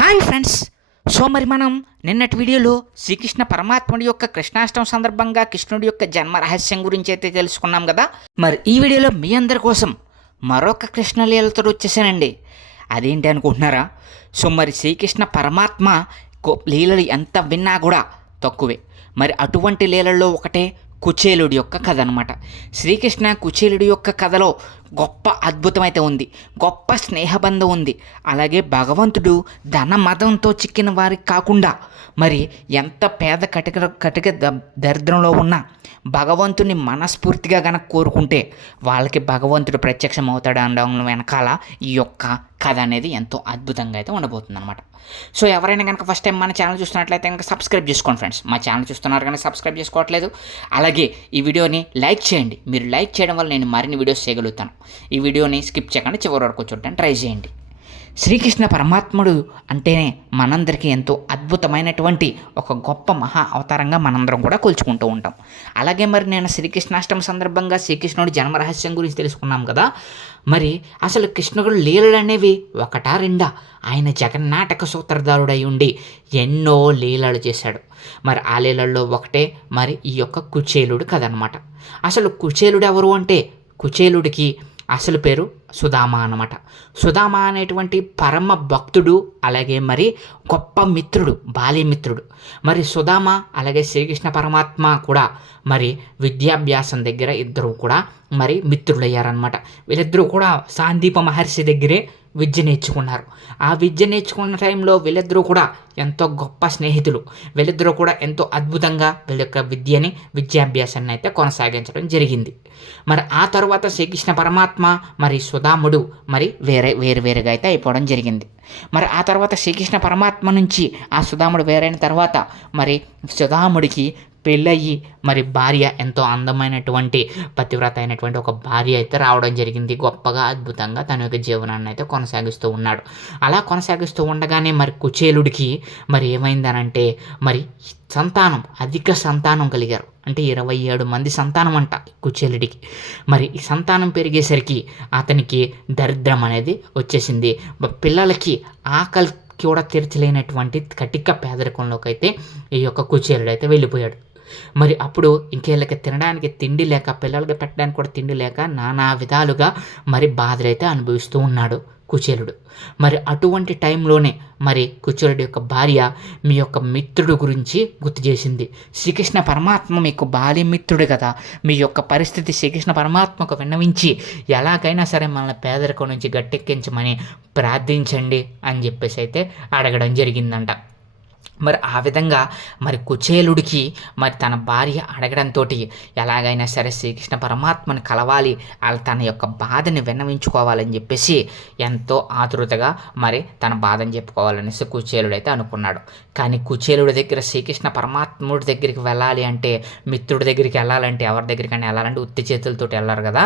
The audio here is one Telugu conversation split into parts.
Hi friends. సో మరి మనం నిన్నటి వీడియోలో శ్రీకృష్ణ పరమాత్ముడి యొక్క కృష్ణాష్టమి సందర్భంగా కృష్ణుడి యొక్క జన్మ రహస్యం గురించి అయితే తెలుసుకున్నాం కదా. మరి ఈ వీడియోలో మీ అందరి కోసం మరొక కృష్ణ లీలతో వచ్చేసానండి. అదేంటి అనుకుంటున్నారా? సో మరి శ్రీకృష్ణ పరమాత్మ లీలలు ఎంత విన్నా కూడా తక్కువే. మరి అటువంటి లీలల్లో ఒకటే కుచేలుడి యొక్క కథ అనమాట. శ్రీకృష్ణ కుచేలుడి యొక్క కథలో గొప్ప అద్భుతం అయితే ఉంది, గొప్ప స్నేహబంధం ఉంది. అలాగే భగవంతుడు ధన మదంతో చిక్కిన వారికి కాకుండా మరి ఎంత పేద కటిక దరిద్రంలో ఉన్నా భగవంతుని మనస్ఫూర్తిగా కనుక కోరుకుంటే వాళ్ళకి భగవంతుడు ప్రత్యక్షం అవుతాడు అనడం వెనకాల ఈ యొక్క కథ అనేది ఎంతో అద్భుతంగా అయితే ఉండబోతుంది అనమాట. సో ఎవరైనా కనుక ఫస్ట్ టైం మన ఛానల్ చూస్తున్నట్లయితే కనుక సబ్స్క్రైబ్ చేసుకోండి ఫ్రెండ్స్. మా ఛానల్ చూస్తున్నారు కానీ సబ్స్క్రైబ్ చేసుకోవట్లేదు. అలాగే ఈ వీడియోని లైక్ చేయండి. మీరు లైక్ చేయడం వల్ల నేను మరిన్ని వీడియోస్ చేయగలుగుతాను. ఈ వీడియోని స్కిప్ చేయకుండా చివరి వరకు చూడడానికి ట్రై చేయండి. శ్రీకృష్ణ పరమాత్ముడు అంటేనే మనందరికీ ఎంతో అద్భుతమైనటువంటి ఒక గొప్ప మహా అవతారంగా మనందరం కూడా కొలుచుకుంటూ ఉంటాం. అలాగే మరి నేను శ్రీకృష్ణాష్టమి సందర్భంగా శ్రీకృష్ణుడి జన్మరహస్యం గురించి తెలుసుకున్నాం కదా. మరి అసలు కృష్ణుడు లీలలు అనేవి ఒకటా రెండా? ఆయన జగన్నాటక సూత్రధారుడై ఉండి ఎన్నో లీలలు చేశాడు. మరి ఆ లీలల్లో ఒకటే మరి ఈ యొక్క కుచేలుడు కథ అనమాట. అసలు కుచేలుడు ఎవరు అంటే కుచేలుడికి అసలు పేరు సుధామ అన్నమాట. సుధామ అనేటువంటి పరమ భక్తుడు, అలాగే మరి గొప్ప మిత్రుడు, బాల్యమిత్రుడు. మరి సుధామ అలాగే శ్రీకృష్ణ పరమాత్మ కూడా మరి విద్యాభ్యాసం దగ్గర ఇద్దరు కూడా మరి మిత్రులయ్యారనమాట. వీళ్ళిద్దరూ కూడా సాందీప మహర్షి దగ్గరే విద్య నేర్చుకున్నారు. ఆ విద్య నేర్చుకున్న టైంలో వీళ్ళిద్దరూ కూడా ఎంతో గొప్ప స్నేహితులు. వీళ్ళిద్దరూ కూడా ఎంతో అద్భుతంగా వీళ్ళ యొక్క విద్యాభ్యాసాన్ని అయితే కొనసాగించడం జరిగింది. మరి ఆ తర్వాత శ్రీకృష్ణ పరమాత్మ మరి సుధాముడు మరి వేరుగా అయితే అయిపోవడం జరిగింది. మరి ఆ తర్వాత శ్రీకృష్ణ పరమాత్మ నుంచి ఆ సుధాముడు వేరైన తర్వాత మరి సుధాముడికి పెళ్ళయి మరి భార్య, ఎంతో అందమైనటువంటి పతివ్రత అయినటువంటి ఒక భార్య అయితే రావడం జరిగింది. గొప్పగా అద్భుతంగా తన యొక్క జీవనాన్ని అయితే కొనసాగిస్తూ ఉన్నాడు. అలా కొనసాగిస్తూ ఉండగానే మరి కుచేలుడికి మరి ఏమైందనంటే మరి అధిక సంతానం కలిగారు. అంటే 27 మంది సంతానం అంట కుచేలుడికి. మరి ఈ సంతానం పెరిగేసరికి అతనికి దరిద్రం అనేది వచ్చేసింది. పిల్లలకి ఆకలి కూడా తీర్చలేనటువంటి కటిక పేదరికంలోకి అయితే ఈ యొక్క కుచేలుడు అయితే వెళ్ళిపోయాడు. మరి అప్పుడు ఇంకేళ్ళకి తినడానికి తిండి లేక, పిల్లలకి పెట్టడానికి కూడా తిండి లేక నానా విధాలుగా మరి బాధలైతే అనుభవిస్తూ ఉన్నాడు కుచేలుడు. మరి అటువంటి టైంలోనే మరి కుచేలుడి యొక్క భార్య మీ యొక్క మిత్రుడు గురించి గుర్తు చేసింది. శ్రీకృష్ణ పరమాత్మ మీకు బాల్యమిత్రుడు కదా, మీ యొక్క పరిస్థితి శ్రీకృష్ణ పరమాత్మకు విన్నవించి ఎలాగైనా సరే మనల్ని పేదరికం నుంచి గట్టెక్కించమని ప్రార్థించండి అని చెప్పేసి అయితే అడగడం జరిగిందంట. మరి ఆ విధంగా మరి కుచేలుడికి మరి తన భార్య అడగడంతో ఎలాగైనా సరే శ్రీకృష్ణ పరమాత్మని కలవాలి, తన యొక్క బాధని విన్నవించుకోవాలని చెప్పేసి ఎంతో ఆతృతగా మరి తన బాధని చెప్పుకోవాలనేసి కుచేలుడు అయితే అనుకున్నాడు. కానీ కుచేలుడి దగ్గర శ్రీకృష్ణ పరమాత్ముడి దగ్గరికి వెళ్ళాలి అంటే, మిత్రుడి దగ్గరికి వెళ్ళాలంటే, ఎవరి దగ్గరికైనా వెళ్ళాలంటే ఉత్తి చేతులతో వెళ్ళారు కదా.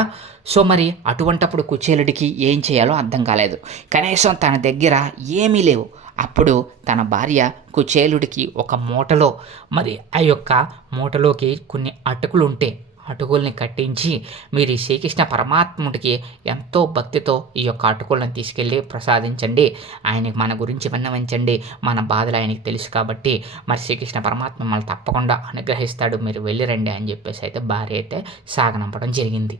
సో మరి అటువంటప్పుడు కుచేలుడికి ఏం చేయాలో అర్థం కాలేదు. కనీసం తన దగ్గర ఏమీ లేవు. అప్పుడు తన భార్య కుచేలుడికి ఒక మూటలో మరి ఆ యొక్క మూటలోకి కొన్ని అటుకులు ఉంటే అటుకుల్ని కట్టించి మీరు శ్రీకృష్ణ పరమాత్ముడికి ఎంతో భక్తితో ఈ యొక్క అటుకులను తీసుకెళ్ళి ప్రసాదించండి, ఆయనకి మన గురించి విన్నవించండి, మన బాధలు ఆయనకి తెలుసు కాబట్టి మరి శ్రీకృష్ణ పరమాత్మ మిమ్మల్ని తప్పకుండా అనుగ్రహిస్తాడు, మీరు వెళ్ళిరండి అని చెప్పేసి అయితే భార్య అయితే సాగనంపడం జరిగింది.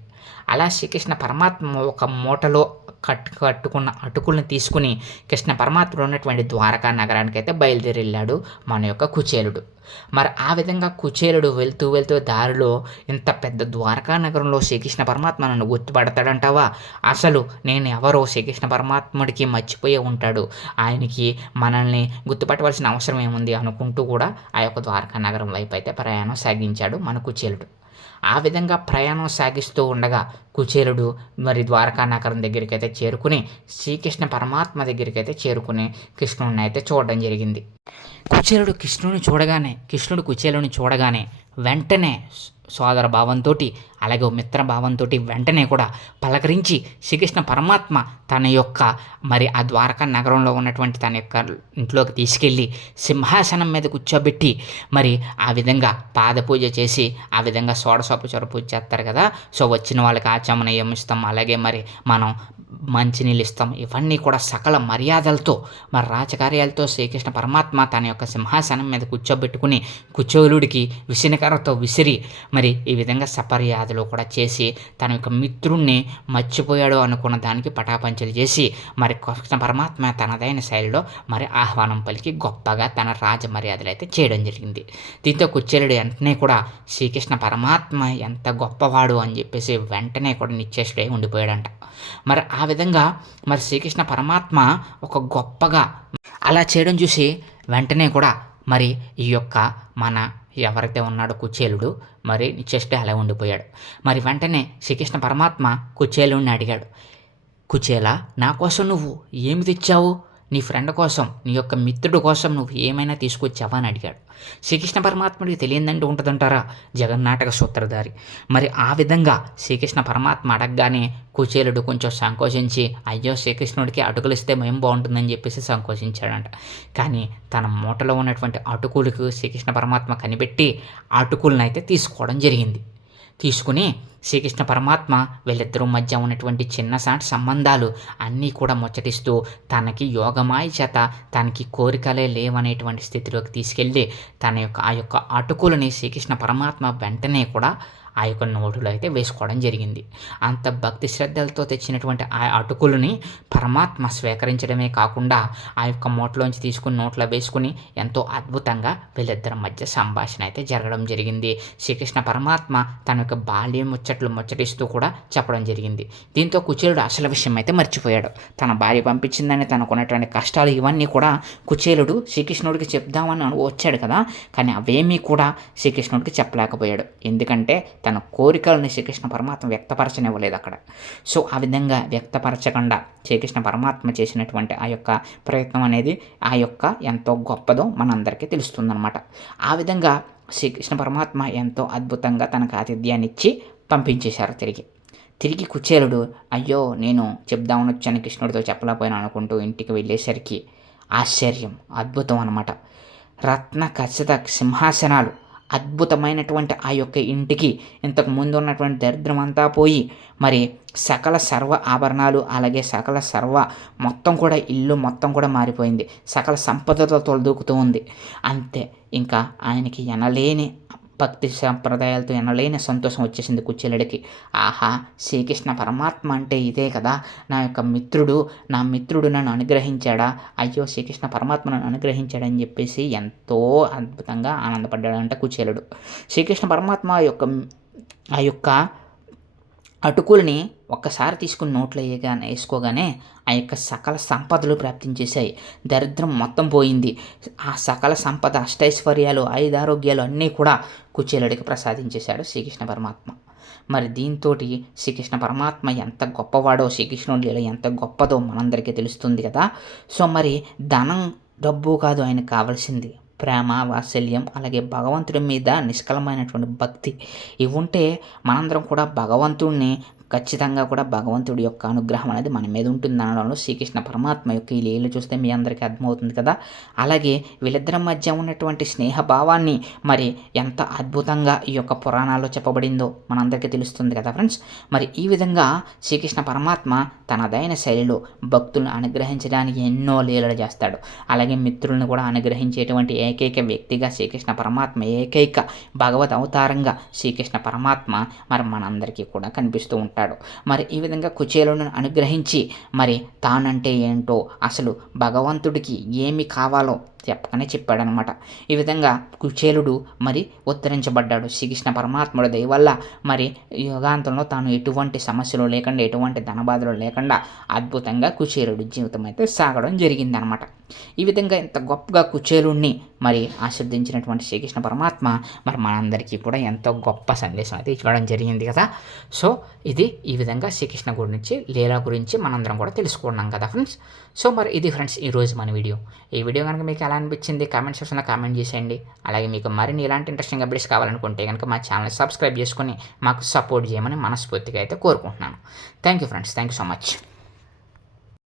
అలా శ్రీకృష్ణ పరమాత్మ ఒక మూటలో కట్టుకున్న అటుకుల్ని తీసుకుని కృష్ణ పరమాత్ముడు ఉన్నటువంటి ద్వారకా నగరానికి అయితే బయలుదేరి వెళ్ళాడు మన యొక్క కుచేలుడు. మరి ఆ విధంగా కుచేలుడు వెళ్తూ దారిలో ఇంత పెద్ద ద్వారకా నగరంలో శ్రీకృష్ణ పరమాత్మ నన్ను గుర్తుపడతాడంటావా? అసలు నేను ఎవరో శ్రీకృష్ణ పరమాత్ముడికి మర్చిపోయే ఉంటాడు, ఆయనకి మనల్ని గుర్తుపట్టవలసిన అవసరం ఏముంది అనుకుంటూ కూడా ఆ యొక్క ద్వారకా నగరం వైపు అయితే ప్రయాణం సాగించాడు మన కుచేలుడు. ఆ విధంగా ప్రయాణం సాగిస్తూ ఉండగా కుచేలుడు మరి ద్వారకా నగరం దగ్గరికి అయితే చేరుకుని శ్రీకృష్ణ పరమాత్మ దగ్గరికి అయితే చేరుకుని కృష్ణుడిని అయితే చూడడం జరిగింది. కృష్ణుడు కుచేలుని చూడగానే వెంటనే సోదర భావంతో అలాగే మిత్ర భావంతో వెంటనే కూడా పలకరించి శ్రీకృష్ణ పరమాత్మ తన యొక్క మరి ఆ ద్వారకా నగరంలో ఉన్నటువంటి తన యొక్క ఇంట్లోకి తీసుకెళ్ళి సింహాసనం మీద కూర్చోబెట్టి మరి ఆ విధంగా పాదపూజ చేసి ఆ విధంగా షోడశోపచార పూజ చేస్తారు కదా. సో వచ్చిన వాళ్ళకి ఆచమనీయం ఇస్తాం, అలాగే మరి మనం మంచినీళ్ళు ఇస్తాం, ఇవన్నీ కూడా సకల మర్యాదలతో మరి రాజకార్యాలతో శ్రీకృష్ణ పరమాత్మ తన యొక్క సింహాసనం మీద కూర్చోబెట్టుకుని కుచేలుడికి విసనకర్రతో విసిరి మరి ఈ విధంగా సపర్యాదులు కూడా చేసి తన యొక్క మిత్రుణ్ణి మర్చిపోయాడు అనుకున్న దానికి పటాపంచలు చేసి మరి కృష్ణ పరమాత్మ తనదైన శైలిలో మరి ఆహ్వానం పలికి గొప్పగా తన రాజ మర్యాదలు అయితే చేయడం జరిగింది. దీంతో కుచేలుడు వెంటనే కూడా శ్రీకృష్ణ పరమాత్మ ఎంత గొప్పవాడు అని చెప్పేసి వెంటనే కూడా నిశ్చేష్టుడై ఉండిపోయాడంట. మరి ఆ విధంగా మరి శ్రీకృష్ణ పరమాత్మ ఒక గొప్పగా అలా చేయడం చూసి వెంటనే కూడా మరి ఈ యొక్క మన ఎవరైతే ఉన్నాడో కుచేలుడు మరి నిశ్చేష్టుడై అలా ఉండిపోయాడు. మరి వెంటనే శ్రీకృష్ణ పరమాత్మ కుచేలుడిని అడిగాడు, కుచేలా, నా కోసం నువ్వు ఏమి తెచ్చావు? నీ ఫ్రెండ్ కోసం, నీ యొక్క మిత్రుడు కోసం నువ్వు ఏమైనా తీసుకొచ్చావా అని అడిగాడు. శ్రీకృష్ణ పరమాత్ముడికి తెలియదంటూ ఉంటుందంటారా, జగన్నాటక సూత్రధారి. మరి ఆ విధంగా శ్రీకృష్ణ పరమాత్మ అడగగానే కుచేలుడు కొంచెం సంకోచించి, అయ్యో శ్రీకృష్ణుడికి అటుకులు ఇస్తే మేము బాగుంటుందని చెప్పేసి సంకోచించాడంట. కానీ తన మూటలో ఉన్నటువంటి అటుకులకు శ్రీకృష్ణ పరమాత్మ కనిపెట్టి అటుకులను అయితే తీసుకోవడం జరిగింది. తీసుకుని శ్రీకృష్ణ పరమాత్మ వీళ్ళిద్దరూ మధ్య ఉన్నటువంటి చిన్నసాటి సంబంధాలు అన్నీ కూడా ముచ్చటిస్తూ తనకి యోగమాయ చేత తనకి కోరికలే లేవనేటువంటి స్థితిలోకి తీసుకెళ్ళి తన యొక్క ఆ యొక్క అటుకులని శ్రీకృష్ణ పరమాత్మ వెంటనే కూడా ఆ యొక్క నోటులో అయితే వేసుకోవడం జరిగింది. అంత భక్తి శ్రద్ధలతో తెచ్చినటువంటి ఆ అటుకులని పరమాత్మ స్వీకరించడమే కాకుండా ఆ యొక్క మూటలోంచి తీసుకుని నోట్లో వేసుకుని ఎంతో అద్భుతంగా వీళ్ళిద్దరి మధ్య సంభాషణ అయితే జరగడం జరిగింది. శ్రీకృష్ణ పరమాత్మ తన యొక్క బాల్యం ముచ్చట్లు ముచ్చటిస్తూ కూడా చెప్పడం జరిగింది. దీంతో కుచేలుడు అసలు విషయం అయితే మర్చిపోయాడు. తన భార్య పంపించిందని తనకున్నటువంటి కష్టాలు ఇవన్నీ కూడా కుచేలుడు శ్రీకృష్ణుడికి చెప్దామని వచ్చాడు కదా, కానీ అవేమీ కూడా శ్రీకృష్ణుడికి చెప్పలేకపోయాడు. ఎందుకంటే తన కోరికలను శ్రీకృష్ణ పరమాత్మ వ్యక్తపరచనివ్వలేదు అక్కడ. సో ఆ విధంగా వ్యక్తపరచకుండా శ్రీకృష్ణ పరమాత్మ చేసినటువంటి ఆ యొక్క ప్రయత్నం అనేది ఆ యొక్క ఎంతో గొప్పదో మనందరికీ తెలుస్తుందన్నమాట. ఆ విధంగా శ్రీకృష్ణ పరమాత్మ ఎంతో అద్భుతంగా తనకు ఆతిథ్యాన్ని ఇచ్చి పంపించేశారు. తిరిగి కుచేలుడు అయ్యో నేను చెప్దామని వచ్చాను కృష్ణుడితో చెప్పలేకపోయాను అనుకుంటూ ఇంటికి వెళ్ళేసరికి ఆశ్చర్యం, అద్భుతం అన్నమాట. రత్న ఖచ్చిత సింహాసనాలు, అద్భుతమైనటువంటి ఆ యొక్క ఇంటికి ఇంతకు ముందు ఉన్నటువంటి దరిద్రం అంతా పోయి మరి సకల సర్వ ఆభరణాలు అలాగే సకల సర్వ మొత్తం కూడా ఇల్లు మొత్తం కూడా మారిపోయింది. సకల సంపదతో తొలదూకుతూ ఉంది. అంతే, ఇంకా ఆయనకి ఎనలేని భక్తి సంప్రదాయాలతో ఎనలేని సంతోషం వచ్చేసింది కుచేలుడికి. ఆహా, శ్రీకృష్ణ పరమాత్మ అంటే ఇదే కదా, నా యొక్క మిత్రుడు, నా మిత్రుడు నన్ను అనుగ్రహించాడా, అయ్యో శ్రీకృష్ణ పరమాత్మ నన్ను అనుగ్రహించాడని చెప్పేసి ఎంతో అద్భుతంగా ఆనందపడ్డాడంట కుచేలుడు. శ్రీకృష్ణ పరమాత్మ ఆ యొక్క అటుకుల్ని ఒక్కసారి తీసుకుని నోట్లో వేసుకోగానే ఆ యొక్క సకల సంపదలు ప్రాప్తించేశాయి. దరిద్రం మొత్తం పోయింది. ఆ సకల సంపద, అష్టైశ్వర్యాలు, ఆయుధారోగ్యాలు అన్నీ కూడా కుచేలుడికి ప్రసాదించేశాడు శ్రీకృష్ణ పరమాత్మ. మరి దీంతో శ్రీకృష్ణ పరమాత్మ ఎంత గొప్పవాడో, శ్రీకృష్ణుడి లీల ఎంత గొప్పదో మనందరికీ తెలుస్తుంది కదా. సో మరి ధనం డబ్బు కాదు ఆయనకు కావాల్సింది, ప్రేమ, వాత్సల్యం, అలాగే భగవంతుడి మీద నిష్కలమైనటువంటి భక్తి. ఇవి ఉంటే మనందరం కూడా భగవంతుడిని ఖచ్చితంగా కూడా భగవంతుడి యొక్క అనుగ్రహం అనేది మన మీద ఉంటుంది అనడంలో శ్రీకృష్ణ పరమాత్మ యొక్క ఈ లీల చూస్తే మీ అందరికీ అర్థమవుతుంది కదా. అలాగే వీళ్ళిద్దరి మధ్య ఉన్నటువంటి స్నేహభావాన్ని మరి ఎంత అద్భుతంగా ఈ యొక్క పురాణాల్లో చెప్పబడిందో మనందరికీ తెలుస్తుంది కదా ఫ్రెండ్స్. మరి ఈ విధంగా శ్రీకృష్ణ పరమాత్మ తనదైన శైలిలో భక్తులను అనుగ్రహించడానికి ఎన్నో లీలలు చేస్తాడు. అలాగే మిత్రులను కూడా అనుగ్రహించేటువంటి ఏకైక వ్యక్తిగా శ్రీకృష్ణ పరమాత్మ, ఏకైక భగవద్ అవతారంగా శ్రీకృష్ణ పరమాత్మ మరి మనందరికీ కూడా కనిపిస్తూ ఉంటాడు. మరి ఈ విధంగా కుచేలుని అనుగ్రహించి మరి తానంటే ఏంటో, అసలు భగవంతుడికి ఏమి కావాలో చెప్పకనే చెప్పాడనమాట. ఈ విధంగా కుచేలుడు మరి ఉద్ధరించబడ్డాడు. శ్రీకృష్ణ పరమాత్ముడి దయ వల్ల మరి యుగాంతంలో తాను ఎటువంటి సమస్యలు లేకుండా, ఎటువంటి ధనబాధలు లేకుండా అద్భుతంగా కుచేలుడి జీవితం అయితే సాగడం జరిగిందనమాట. ఈ విధంగా ఇంత గొప్పగా కుచేలుడిని మరి ఆశీర్వదించినటువంటి శ్రీకృష్ణ పరమాత్మ మరి మనందరికీ కూడా ఎంతో గొప్ప సందేశం అయితే ఇవ్వడం జరిగింది కదా. సో ఇది ఈ విధంగా శ్రీకృష్ణ గురించి, లీలా గురించి మనందరం కూడా తెలుసుకున్నాం కదా ఫ్రెండ్స్. సో మరి ఇది ఫ్రెండ్స్ ఈరోజు మన వీడియో. ఈ వీడియో కనుక మీకు ఎలా అనిపించింది కామెంట్ సెక్షన్లో కామెంట్ చేసేయండి. అలాగే మీకు మరిన్ని ఇలాంటి ఇంట్రెస్టింగ్ అప్డేట్స్ కావాలనుకుంటే కనుక మా ఛానల్ సబ్స్క్రైబ్ చేసుకొని మాకు సపోర్ట్ చేయమని మనస్ఫూర్తిగా అయితే కోరుకుంటున్నాను. Thank you friends, thank you so much.